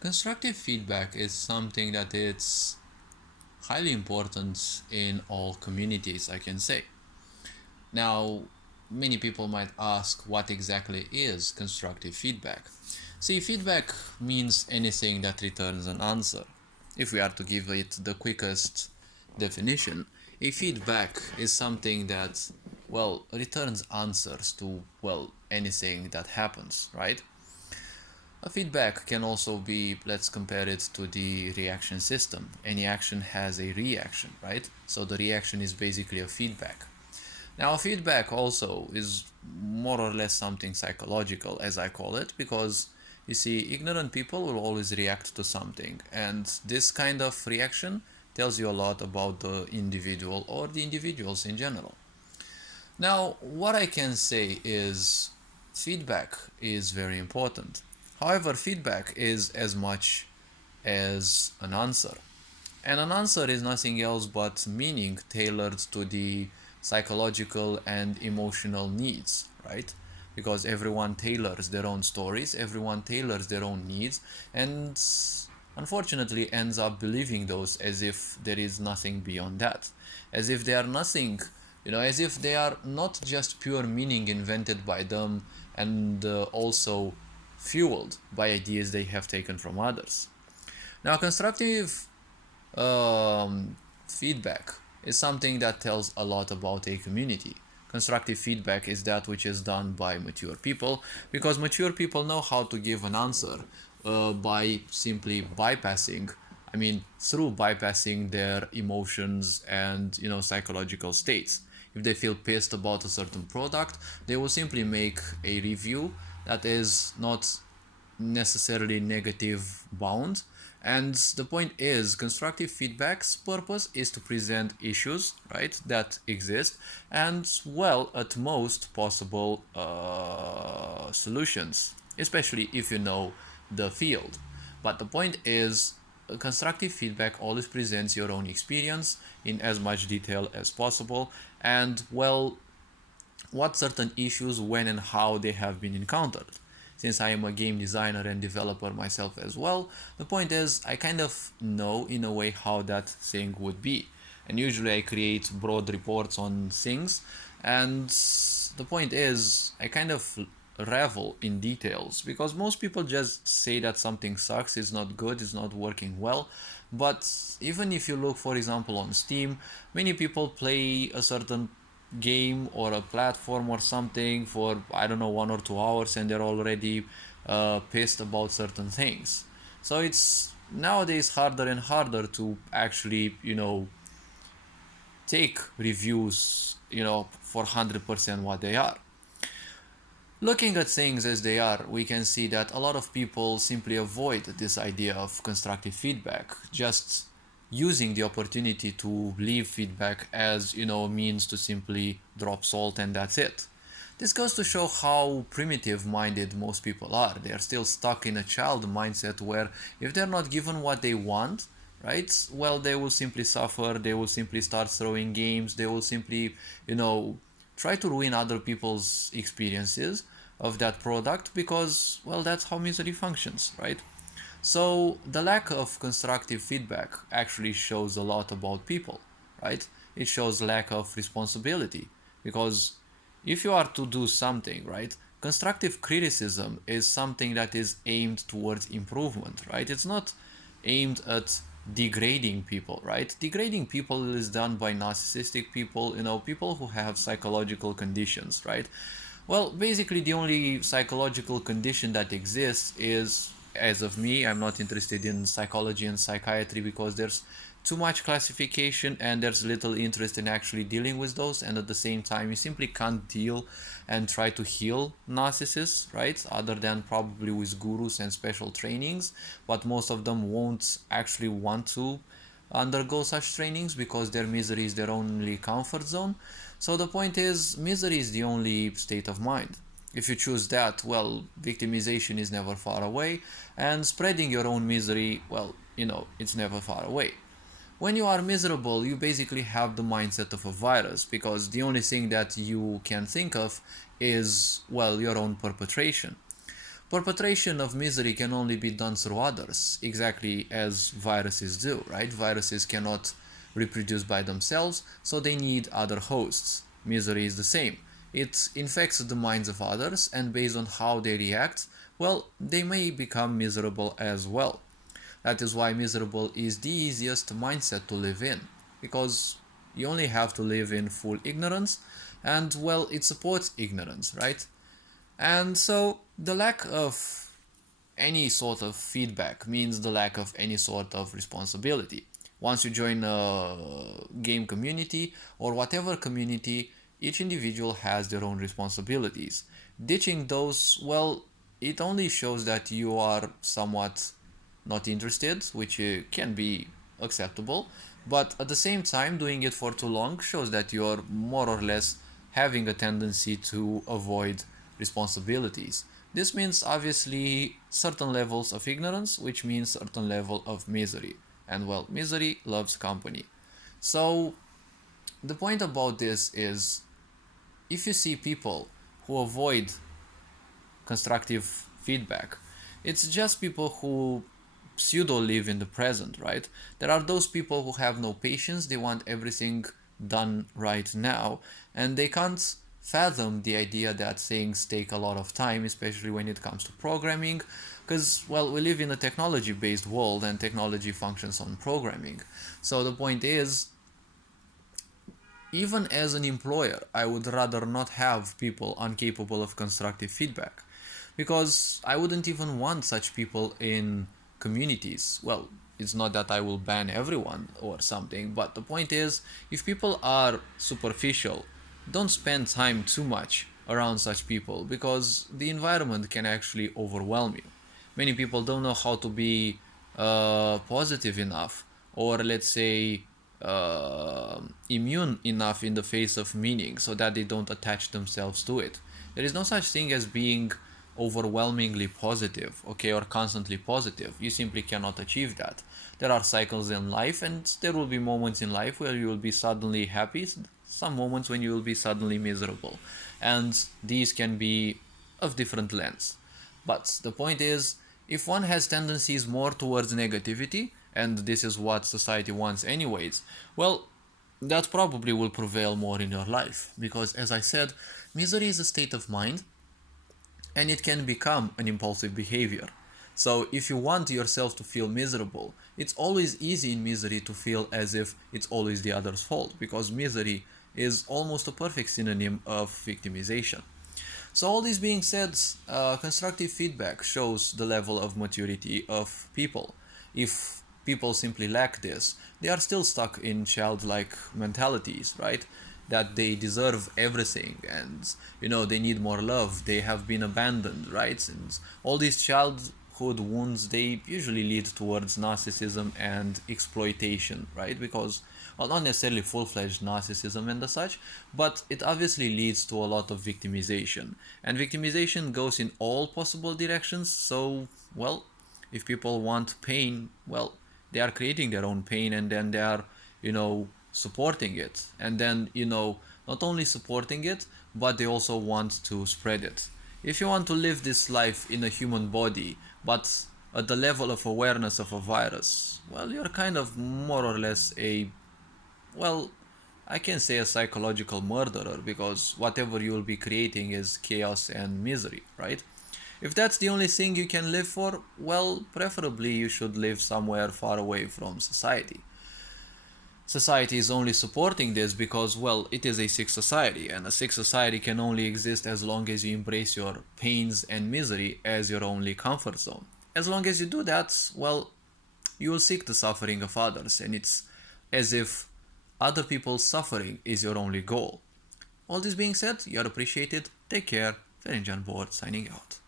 Constructive feedback is something that it's highly important in all communities, I can say. Now, many people might ask what exactly is constructive feedback. See, feedback means anything that returns an answer. If we are to give it the quickest definition, a feedback is something that, well, returns answers to, well, anything that happens, right? A feedback can also be, let's compare it to the reaction system. Any action has a reaction, right? So the reaction is basically a feedback. Now, feedback also is more or less something psychological, as I call it, because you see, ignorant people will always react to something, and this kind of reaction tells you a lot about the individual or the individuals in general. Now, what I can say is feedback is very important. However, feedback is as much as an answer. And an answer is nothing else but meaning tailored to the psychological and emotional needs, right? Because everyone tailors their own stories, everyone tailors their own needs, and unfortunately ends up believing those as if there is nothing beyond that, as if they are nothing, as if they are not just pure meaning invented by them and also fueled by ideas they have taken from others. Now, constructive feedback is something that tells a lot about a community. Constructive feedback is that which is done by mature people, because mature people know how to give an answer by simply bypassing, through bypassing their emotions and psychological states. If they feel pissed about a certain product, they will simply make a review that is not necessarily negative bound. And the point is, constructive feedback's purpose is to present issues, right, that exist, and, well, at most possible solutions, especially if you know the field. But the point is, constructive feedback always presents your own experience in as much detail as possible, and, well, what certain issues, when and how they have been encountered. Since I am a game designer and developer myself as well, the point is I kind of know in a way how that thing would be. And usually I create broad reports on things, and the point is I kind of revel in details, because most people just say that something sucks, it's not good, it's not working well. But even if you look, for example, on Steam, many people play a certain game or a platform or something for, I don't know, 1 or 2 hours, and they're already pissed about certain things. So it's nowadays harder and harder to actually take reviews for 100% what they are. Looking at things as they are, we can see that a lot of people simply avoid this idea of constructive feedback, just using the opportunity to leave feedback as a means to simply drop salt and that's it. This goes to show how primitive minded most people are. They are still stuck in a child mindset where if they're not given what they want, right, well, they will simply suffer, they will simply start throwing games, they will simply try to ruin other people's experiences of that product, because, well, that's how misery functions, right? So the lack of constructive feedback actually shows a lot about people, right? It shows lack of responsibility, because if you are to do something, right, constructive criticism is something that is aimed towards improvement, right? It's not aimed at degrading people, right? Degrading people is done by narcissistic people, people who have psychological conditions, right? Well, basically, the only psychological condition that exists is, as of me, I'm not interested in psychology and psychiatry, because there's too much classification and there's little interest in actually dealing with those. And at the same time, you simply can't deal and try to heal narcissists, right? Other than probably with gurus and special trainings, but most of them won't actually want to undergo such trainings because their misery is their only comfort zone. So the point is, misery is the only state of mind. If you choose that, well, victimization is never far away, and spreading your own misery, well, it's never far away. When you are miserable, you basically have the mindset of a virus, because the only thing that you can think of is, well, your own perpetration. Perpetration of misery can only be done through others, exactly as viruses do, right? Viruses cannot reproduce by themselves, so they need other hosts. Misery is the same. It infects the minds of others, and based on how they react, well, they may become miserable as well. That is why miserable is the easiest mindset to live in, because you only have to live in full ignorance, and well, it supports ignorance, right? And so the lack of any sort of feedback means the lack of any sort of responsibility. Once you join a game community or whatever community, each individual has their own responsibilities. Ditching those, well, it only shows that you are somewhat not interested, which can be acceptable, but at the same time, doing it for too long shows that you're more or less having a tendency to avoid responsibilities. This means obviously certain levels of ignorance, which means certain level of misery. And well, misery loves company. So the point about this is if you see people who avoid constructive feedback, it's just people who pseudo live in the present, right? There are those people who have no patience, they want everything done right now, and they can't fathom the idea that things take a lot of time, especially when it comes to programming, because, well, we live in a technology based world and technology functions on programming. So the point is, even as an employer, I would rather not have people incapable of constructive feedback, because I wouldn't even want such people in communities. Well, it's not that I will ban everyone or something, but the point is, if people are superficial, don't spend time too much around such people, because the environment can actually overwhelm you. Many people don't know how to be positive enough, or let's say immune enough in the face of meaning so that they don't attach themselves to it. There is no such thing as being overwhelmingly positive, okay, or constantly positive. You simply cannot achieve that. There are cycles in life, and there will be moments in life where you will be suddenly happy, some moments when you will be suddenly miserable, and these can be of different lengths. But the point is, if one has tendencies more towards negativity, and this is what society wants anyways, well, that probably will prevail more in your life, because as I said, misery is a state of mind and it can become an impulsive behavior. So if you want yourself to feel miserable, it's always easy in misery to feel as if it's always the other's fault, because misery is almost a perfect synonym of victimization. So all this being said, constructive feedback shows the level of maturity of people. If people simply lack this, they are still stuck in childlike mentalities, right? That they deserve everything, and they need more love, they have been abandoned, right? And all these childhood wounds, they usually lead towards narcissism and exploitation, right? Because, well, not necessarily full-fledged narcissism and the such, but it obviously leads to a lot of victimization, and victimization goes in all possible directions. So, well, if people want pain, well, they are creating their own pain, and then they are supporting it, and then not only supporting it, but they also want to spread it. If you want to live this life in a human body, but at the level of awareness of a virus, well, you're kind of more or less a, well, I can say a psychological murderer, because whatever you will be creating is chaos and misery, right? If that's the only thing you can live for, well, preferably you should live somewhere far away from society. Society is only supporting this because, well, it is a sick society, and a sick society can only exist as long as you embrace your pains and misery as your only comfort zone. As long as you do that, well, you will seek the suffering of others, and it's as if other people's suffering is your only goal. All this being said, you are appreciated. Take care. Ferencan Board signing out.